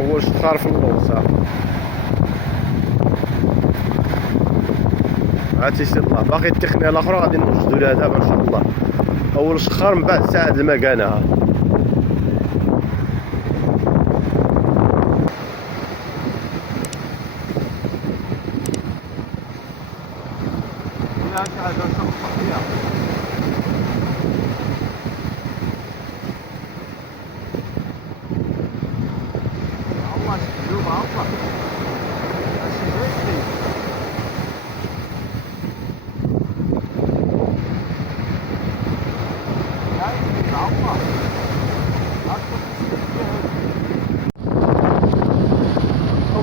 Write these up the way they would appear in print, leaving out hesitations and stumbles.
اول شخار في اللوصه عاد تيسير الله. باقي التقنيه الاخرى غادي نوجدوا لها دابا ان شاء الله. اول شخار من بعد ساعد المكانه.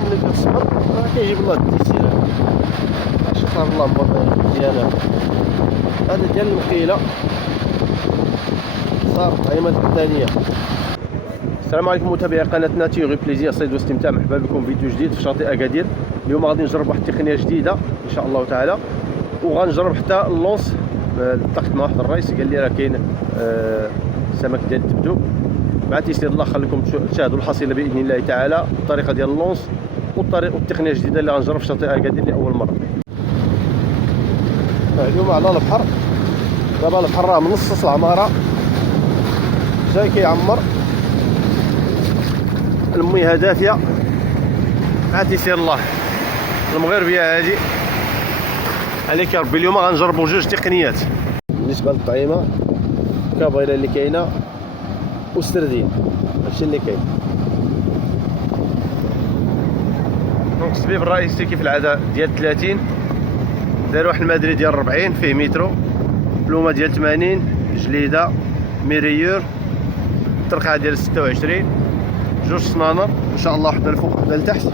ملي كتصبر راه كيجيب الله التيسير. شكرا الله مزيانه. هذا ديال المقيله صار الطعيمه الثانيه. السلام عليكم متابعي قناتنا تيغي بليزير صيد واستمتاع. مرحبا بكم فيديو جديد في شاطئ اكادير. اليوم غادي نجرب واحد التقنيه جديده ان شاء الله تعالى، وغنجرب حتى اللونس. التقيت مع واحد الرئيس قال لي راه كاين سمك ديال الدبدوب. مع تيسير الله خليكم تشاهدوا الحصيله باذن الله تعالى، الطريقه ديال اللونس والتقنيه الجديده اللي غنجرب في شاطئ اكادير لاول مره. اليوم على البحر، دابا البحر راه من نص العماره جاي كيعمر، المياه دافيه. عاد تيسير الله المغربيه هادي عليك يا ربي. اليوم غنجربوا جوج تقنيات بالنسبه للطعيمه، كابيله اللي كاينه والسردين، هادشي اللي كاين. دونك السبيب الرئيسي كيف العاده ديال 30، داير واحد المدري ديال 40 فيه مترو، بلومه ديال 80، جليده ميريور، الترقعه ديال 26، جوج صنانر ان شاء الله، وحده الفوق وحده لتحت.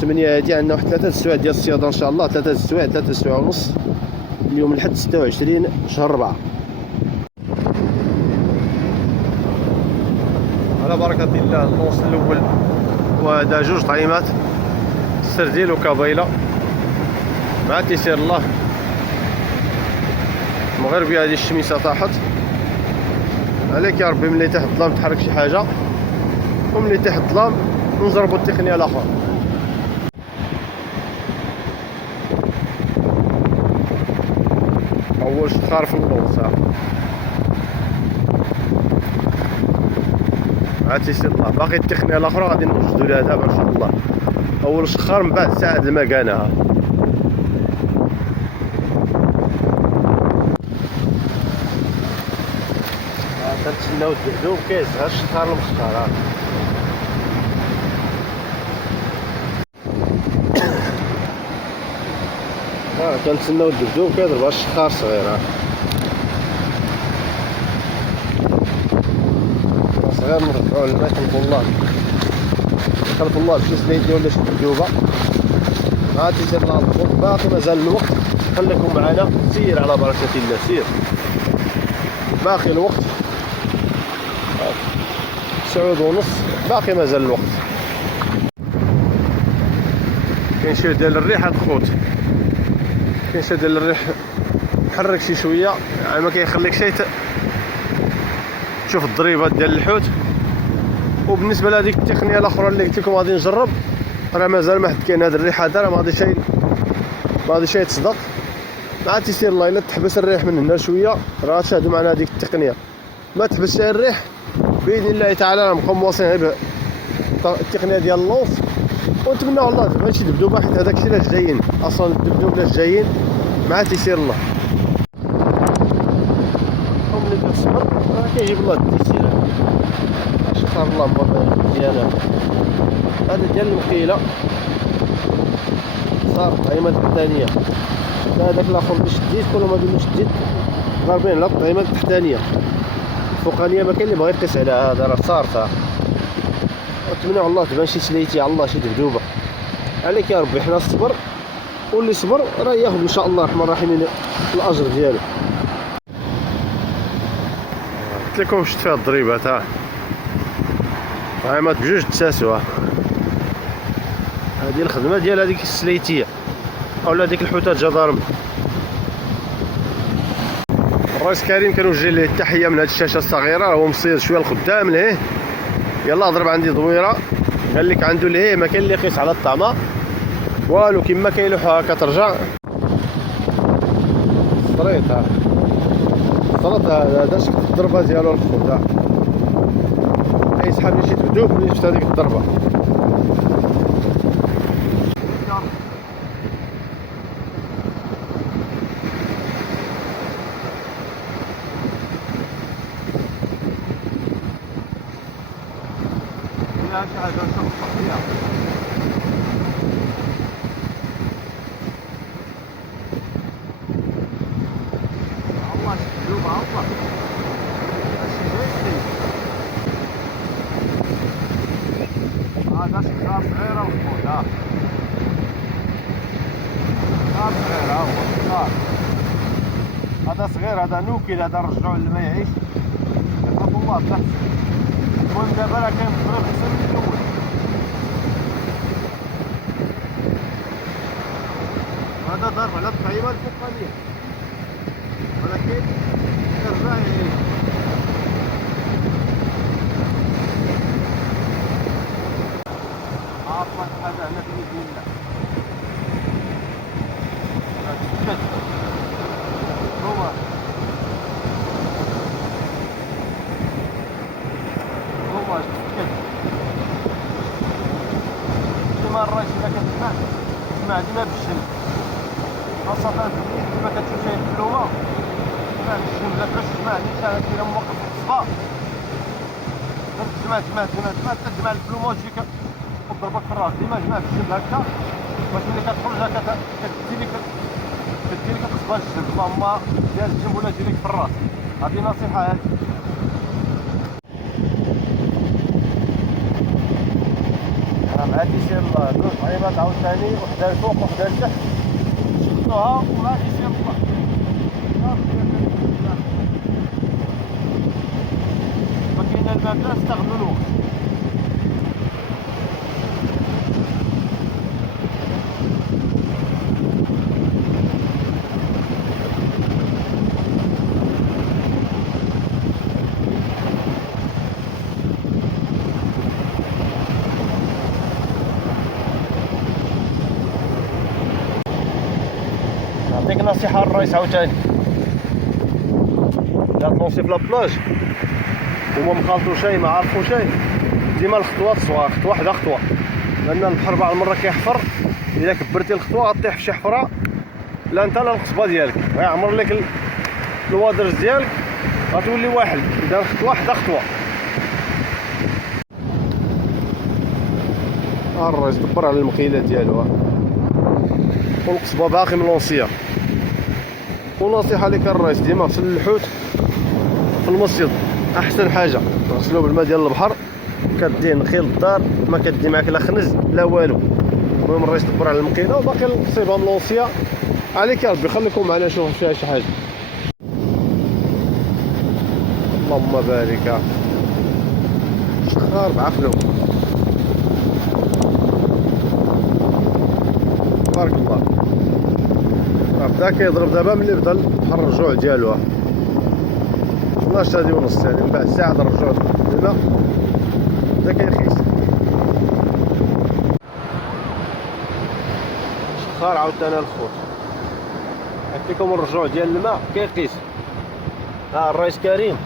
8 هادي عندنا واحد 3 السوايع ديال الصياده ان شاء الله، 3 السوايع 3 السوايع ونص اليوم لحد 26 شهر 4. على بركه الله اللونس الاول، وهذا جوج طعيمات سرديل وكابيله مع تيسير الله. المغربيه هذه الشميسه طاحت عليك يا ربي. ملي تحت الظلام تحرك شي حاجه، وملي تحت الظلام نجربوا التقنيه الاخرى. اول شخار في اللوصه عاد تيسير الله. باقي التقنيه الاخرى غادي نوجدوا لها دابا ان شاء الله. اول شخار من بعد ساعد المكانه. كنتسناو الدبدوب كيزهر الشخار المختار. كنتسناو الدبدوب كيضرب الشخار صغير. صغير نرجعوه للماء نخلطوا الله بشي سليتي ولا شي دبدوبه. عاد تيسير الله الفوق، باقي مازال الوقت. خليكم معنا، سير على بركه الله، سير باقي الوقت 9:30، باقي مازال الوقت. كاين شي ديال الريح هاد الخوت، كاين شي ديال الريح حرك شي شويه، يعني ما كيخليك شي تشوف الضريبات ديال الحوت. وبالنسبه لهذيك التقنيه الاخرى اللي قلت لكم غادي نجرب، راه مازال ما حد كاين هذا الريح هذا، راه ما غادي شي تصدق. مع تيسير الله الا تحبس الريح من هنا شويه راه تشاهدوا معنا هذيك التقنيه. ما تحبس الريح باذن الله تعالى نبقاو مواصلين غير التقنيه ديال اللونس. ونتمنى الله دابا شي دبدوبه، حيت هذاك الشيء علاش جايين اصلا الدبدوب علاش جايين. مع تيسير الله ملي كتصبر راه كيجيب الله التيسير. شكرا الله مزيانه. هذا ديال المقيله صار الطعيمه الثانيه. هذاك الاخر اللي شديت كل ما دير شديت ضاربين على الطعيمه التحتانيه، الفوقانيه ما كاين اللي بغى يقيس على هذا، راه صارت. اتمنى الله تبان شي سليتي على الله، شي دبدوبه عليك يا ربي. حنا الصبر، واللي صبر راه ياخذ ان شاء الله الرحمن الرحيم الاجر ديالو. قلت لكم شفت فيها الضريبات، طعيمات بجوج تساسوا. هذه الخدمه ديال هذيك السليتيه اولا هذيك الحوته جدارم. الرئيس كريم كنوجه ليه التحيه من هذه الشاشه الصغيره، هو مصير شويه الخدام ليه يلا ضرب عندي دويره. قال لك عنده اللي هي ما كاين اللي يقيس على الطعمه والو، كيما كيلوحوها كترجع صريت. ها صرت هذا شفت الضربه ديالو الخوت. ها يسحب شي تبدوب ملي شفت هذيك الضربه. شي حاجه نشوف فيها. الله شدوب الله هذا شكار صغيره الخوت. ها شكار صغير، ها هو شكار هذا صغير، هذا نوكل، هذا نرجعوه لما يعيش يخاف الله بلا حسن. المهم دابا راه كاين تقريبا احسن من الاول. هذا ضرب على الطعيمه الفوقانيه ولكن كيرجع يعيش. عافاك هذا هنا في بإذن الله. تسكت هو تسكت ديما الراجل إلا كتسمع تسمع ديما بالشم، خاصة في الليل كيما كتشوف شي الفلومة تسمع بالشم. لا باش تسمع الإنسان كيما موقف في الصباح تجمع تجمع الفلومة وتجيك وتضربك في الراس. ديما جمع بالشم هكا باش ملي كتخرج كدير لك قصبة الجنب، اللهم دير الجنب ولا تجي لك في الراس. هذه نصيحة هذه. مع تيسير جوج طعيمات عاوتاني، وحدة الفوق وحدة التحت، شدوها ومع تيسير الله. فكاين المبلغ استغلوا الوقت. نعطيك نصيحة الرئيس عاوتاني، إلا تلونسي في لابلاج وما مخالطو شي ما عارفو شي، ديما الخطوات صغار، خطوة وحدة خطوة، لأن البحر بعض المرة كيحفر. إلا كبرتي الخطوة غطيح في شي حفرة لا انت لا القصبة ديالك، غيعمر لك الوادرج ديالك غتولي واحد. إذا خطوة وحدة خطوة. الرئيس دبر على المقيلة ديالو والقصبة باقي ملونسية. ونصيحة لك الرئيس، ديما غسل الحوت في المصيد احسن حاجة، غسلوه بالماء ديال البحر، كديه نقي للدار، ما كدي معاك لا خنز لا والو. المهم الرئيس دبر على المقيلة وباقي القصيبة ملونسية. عليك يا ربي خليكم معنا نشوفوا فيها شي حاجة. اللهم بارك. شخار بعقلو تبارك الله. بدا كيضرب دابا ملي بدا البحر الرجوع ديالو 12 ونص يعني من بعد ساعة الرجوع الماء بدا كيرخيص. شخار عاوتاني الخوت. قلت لكم الرجوع ديال الماء كيقيس. ها الرئيس كريم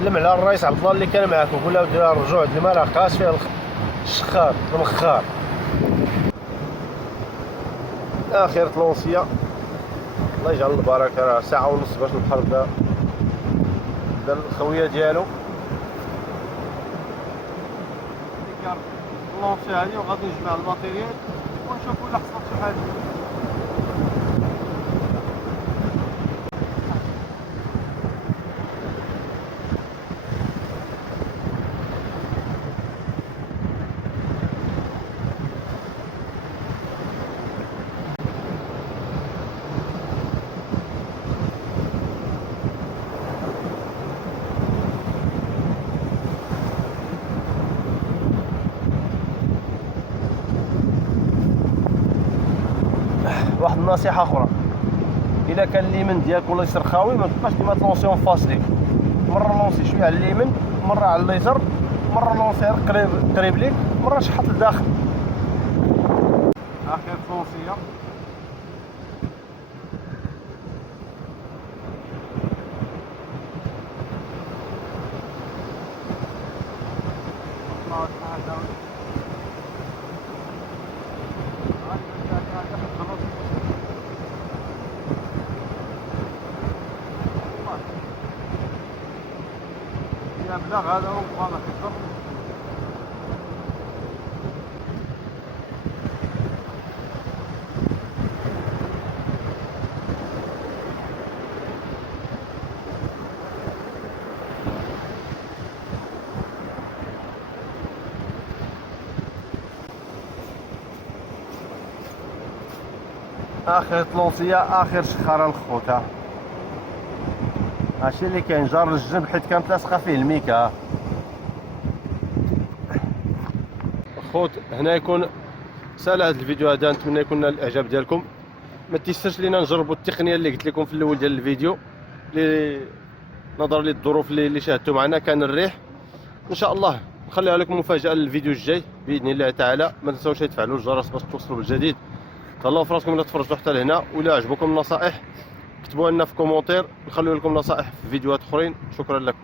سلم على الرئيس عبد الله اللي كان معاك وقول له دير الرجوع ديال الماء راه قاس فيه الشخار المخار. اخر تلونسيه الله يجعل البركه. راه ساعه ونص باش البحر بدا الخويه ديالو. اللونسيه هذه وغادي نجمع الماتيريال ونشوفوا الا حصلت شي حاجه. واحد النصيحه اخرى، الا كان الليمن ديالك ولا يسر خاوي ما تبقاش ديما تلونسيهم فاصلين. مره لونسي شويه على اليمين، مره على اليسار، مره لونسير قريب ليك، مره شحط لداخل. اخر فرنسيه بلا هذا هو واضح بالضبط. اخر طلونسيه اخر شخاره الخوت. هادشي اللي كاين، جار للجنب حيت كانت لاصقه فيه الميكا. خوت هنا يكون سالا هذا الفيديو هذا، نتمنى يكون نال الاعجاب ديالكم. ما تيسرش لينا نجربوا التقنيه اللي قلت لكم في الاول ديال الفيديو، اللي نظرا للظروف اللي شاهدتوا معنا كان الريح. ان شاء الله نخليها لكم مفاجاه للفيديو الجاي باذن الله تعالى. ما تنساوش تفعلوا الجرس باش توصلوا بالجديد. تهلاو في راسكم الا تفرجتوا حتى لهنا، ولا عجبكم النصائح كتبوها لنا في كومونتير، نخليو لكم نصائح في فيديوهات اخرين. شكرا لكم.